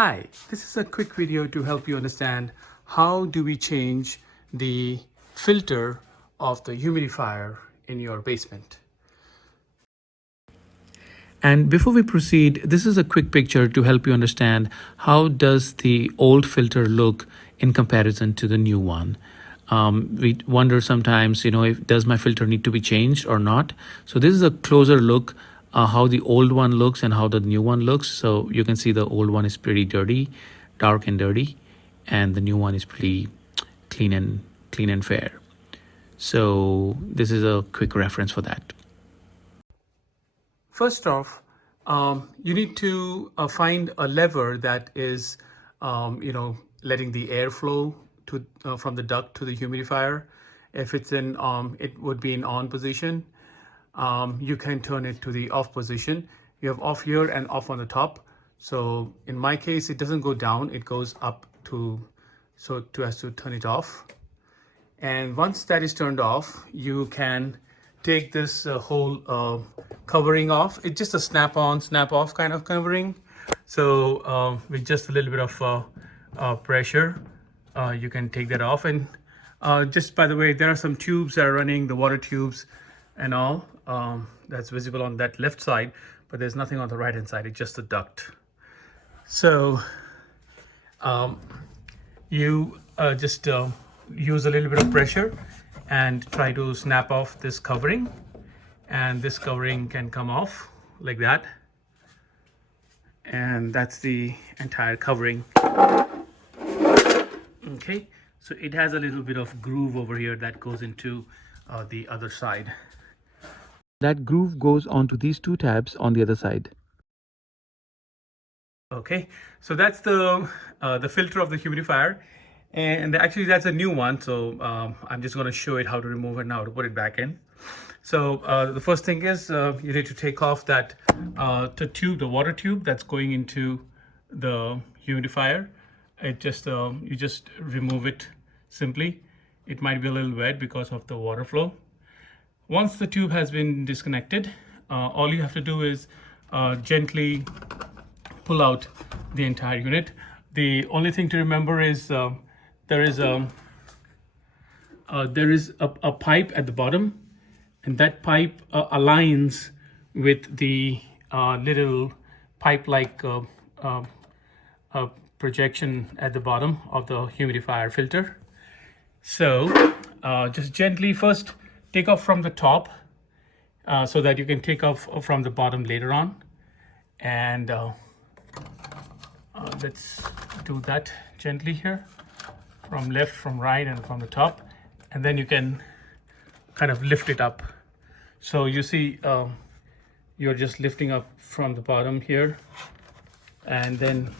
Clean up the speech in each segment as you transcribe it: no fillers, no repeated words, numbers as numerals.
Hi, this is a quick video to help you understand how do we change the filter of the humidifier in your basement. And before we proceed, this is a quick picture to help you understand how does the old filter look in comparison to the new one. We wonder sometimes, if does my filter need to be changed or not. So this is a closer look how the old one looks and how the new one looks. So you can see the old one is pretty dirty, dark and dirty, and the new one is pretty clean and fair. So this is a quick reference for that. First off, you need to find a lever that is, letting the air flow to from the duct to the humidifier. If it's in, it would be in on position. You can turn it to the off position. You have off here and off on the top. So in my case, it doesn't go down; it goes up as to turn it off. And once that is turned off, you can take this whole covering off. It's just a snap-on, snap-off kind of covering. So with just a little bit of pressure, you can take that off. And just by the way, there are some tubes that are running, the water tubes and all. That's visible on that left side, but there's nothing on the right hand side. It's just the duct. So you just use a little bit of pressure and try to snap off this covering, and this covering can come off like that, and that's the entire covering. Okay, so it has a little bit of groove over here that goes into the other side. That groove goes onto these two tabs on the other side. Okay, so that's the filter of the humidifier, and actually that's a new one. So I'm just going to show it how to remove it now to put it back in. So the first thing is you need to take off that the water tube that's going into the humidifier. It just you just remove it simply. It might be a little wet because of the water flow. Once the tube has been disconnected, all you have to do is gently pull out the entire unit. The only thing to remember is there is a pipe at the bottom, and that pipe aligns with the little pipe-like projection at the bottom of the humidifier filter. So just gently first take off from the top so that you can take off from the bottom later on. And let's do that gently here, from left, from right, and from the top. And then you can kind of lift it up. So you see you're just lifting up from the bottom here, and then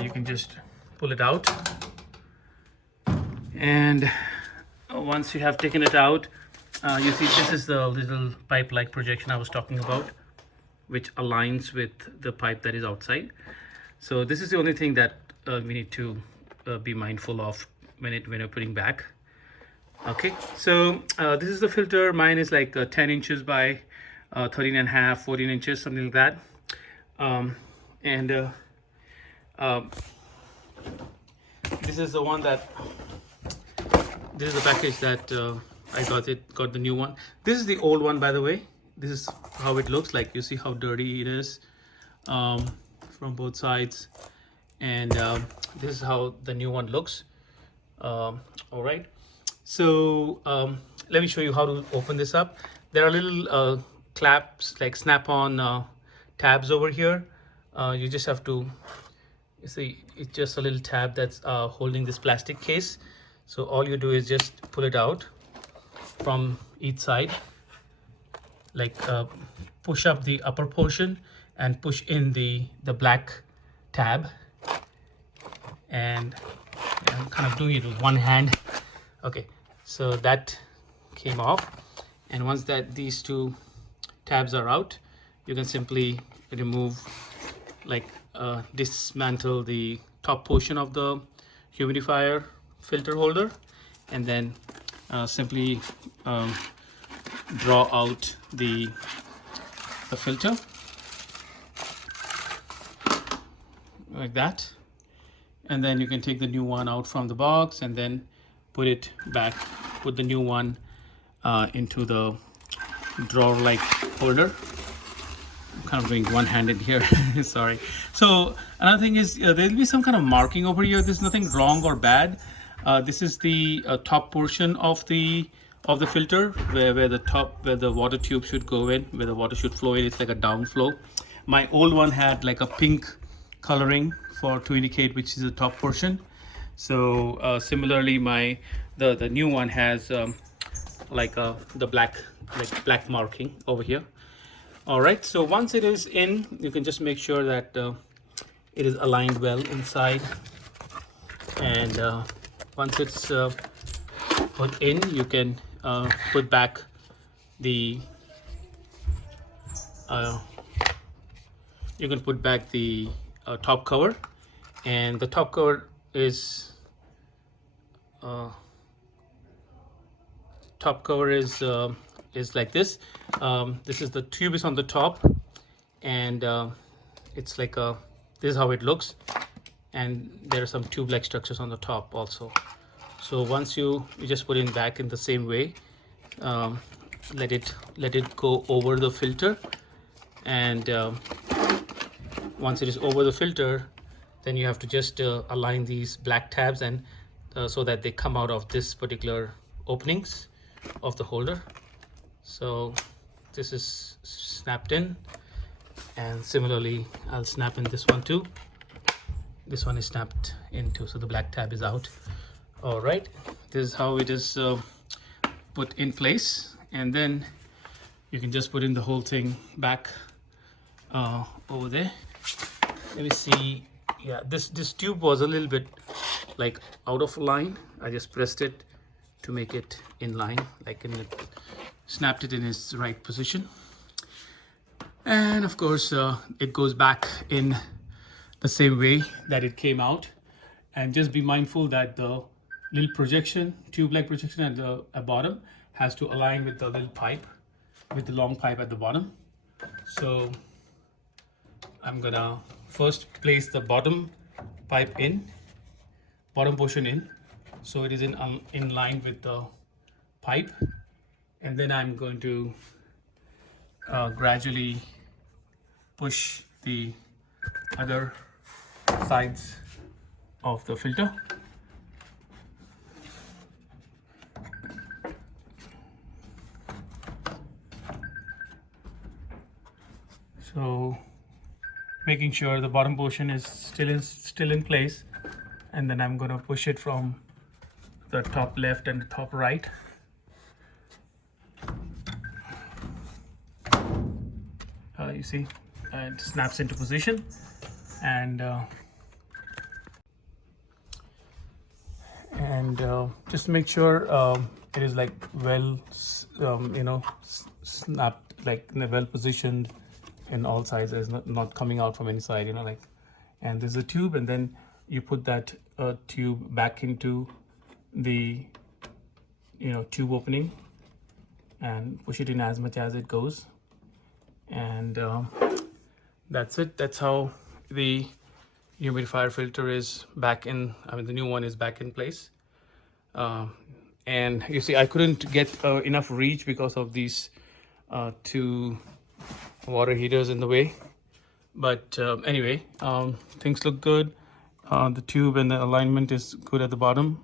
you can just pull it out. And once you have taken it out, you see this is the little pipe-like projection I was talking about, which aligns with the pipe that is outside. So this is the only thing that we need to be mindful of when you're putting back. Okay, so this is the filter. Mine is like 10 inches by 13 and a half, 14 inches, something like that. This is the one that, this is the package that I got the new one. This is the old one, by the way. This is how it looks like. You see how dirty it is from both sides, and this is how the new one looks. All right, so let me show you how to open this up. There are little claps, like snap-on tabs over here. You just have to, you see, it's just a little tab that's holding this plastic case. So all you do is just pull it out from each side, like push up the upper portion and push in the black tab, and I'm kind of doing it with one hand. Okay, so that came off, and once these two tabs are out, you can simply remove, like dismantle the top portion of the humidifier filter holder, and then simply draw out the filter. like that. And then you can take the new one out from the box and then put it back, put the new one into the drawer like holder. I'm kind of doing one-handed here. Sorry. So another thing is there'll be some kind of marking over here. There's nothing wrong or bad. This is the top portion of the filter where the water tube should go in, where the water should flow in. It's like a downflow. My old one had like a pink coloring to indicate which is the top portion. So similarly, the new one has the black marking over here. All right, so once it is in, you can just make sure that it is aligned well inside. And once it's put in, you can put back the top cover. And the top cover is like this. This is the tube is on the top, and it's like this is how it looks, and there are some tube-like structures on the top also. So once you just put it back in the same way, let it go over the filter, and once it is over the filter, then you have to just align these black tabs and so that they come out of this particular openings of the holder. So this is snapped in, and similarly I'll snap in this one too. This one is snapped in too, so the black tab is out. All right, this is how it is put in place, and then you can just put in the whole thing back over there. Let me see. Yeah, this tube was a little bit like out of line. I just pressed it to make it in line, like snapped it in its right position. And of course it goes back in the same way that it came out. And just be mindful that the little projection, tube-like projection at the bottom has to align with the little pipe, with the long pipe at the bottom. So I'm gonna first place the bottom portion in, so it is in line with the pipe, and then I'm going to gradually push the other sides of the filter. So making sure the bottom portion is still in place, and then I'm going to push it from the top left and the top right. You see, it snaps into position, and just make sure it is like well snapped, like well positioned in all sides. It's not coming out from any side, and there's a tube, and then you put that tube back into the tube opening and push it in as much as it goes, and that's it. That's how the humidifier filter is back in. The new one is back in place. And you see, I couldn't get enough reach because of these two water heaters in the way, but anyway, things look good. The tube and the alignment is good at the bottom,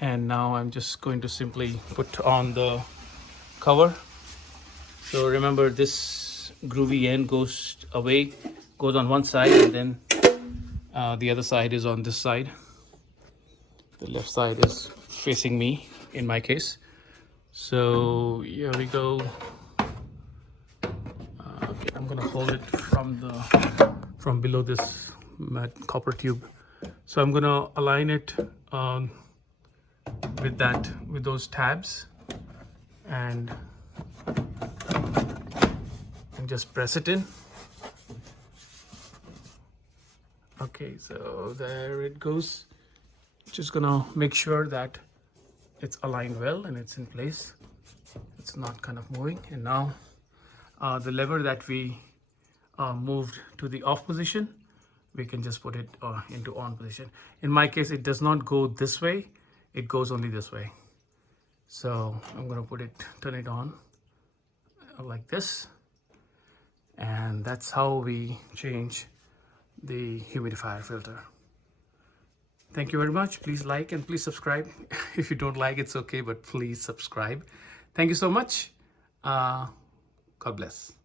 and now I'm just going to simply put on the cover. So remember, this groovy end goes on one side, and then the other side is on this side. The left side is facing me in my case. So here we go. Okay, I'm gonna hold it from below this copper tube. So I'm gonna align it with those tabs, and just press it in. Okay, so there it goes. Just gonna make sure that it's aligned well and it's in place. It's not kind of moving. And now the lever that we moved to the off position, we can just put it into on position. In my case, it does not go this way, it goes only this way. So I'm going to turn it on like this, and that's how we change the humidifier filter. Thank you very much. Please like and please subscribe. If you don't like, it's okay, but please subscribe. Thank you so much. God bless.